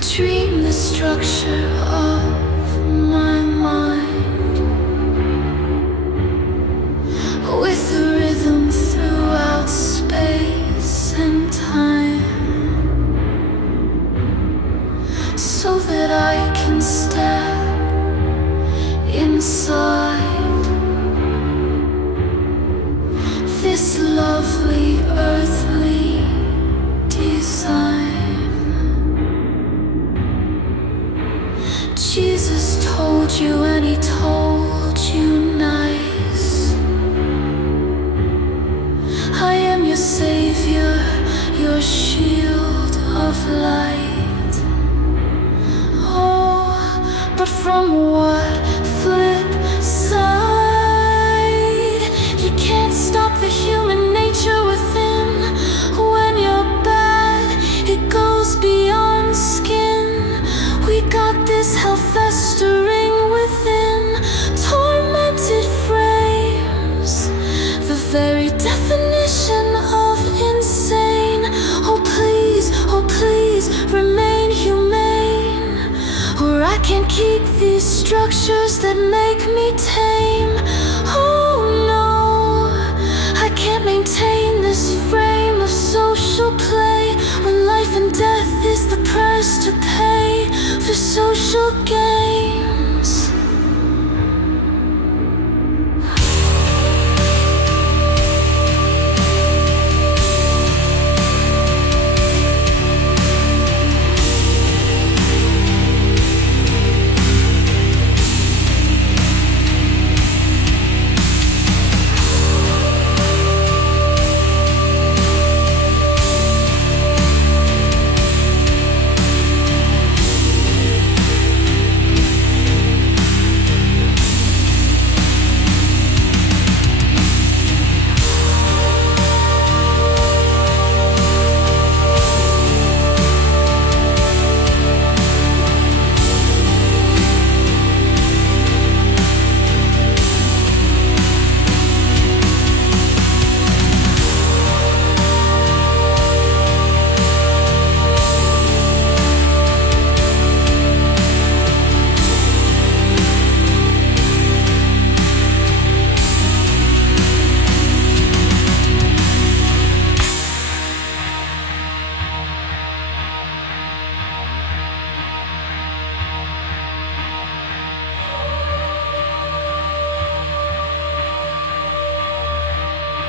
dream the structure of my mind, with a rhythm throughout space and time, so that I can step inside this lovely earthly design. Jesus told you, and he told you nice. I am your savior, your shield of light. Oh, but from what flip side? You can't stop the human nature within. When you're bad, it goes beyond skin. We got this hell festering within, tormented frames, the very definition of insane. Oh please, remain humane, or I can't keep these structures that make me tame.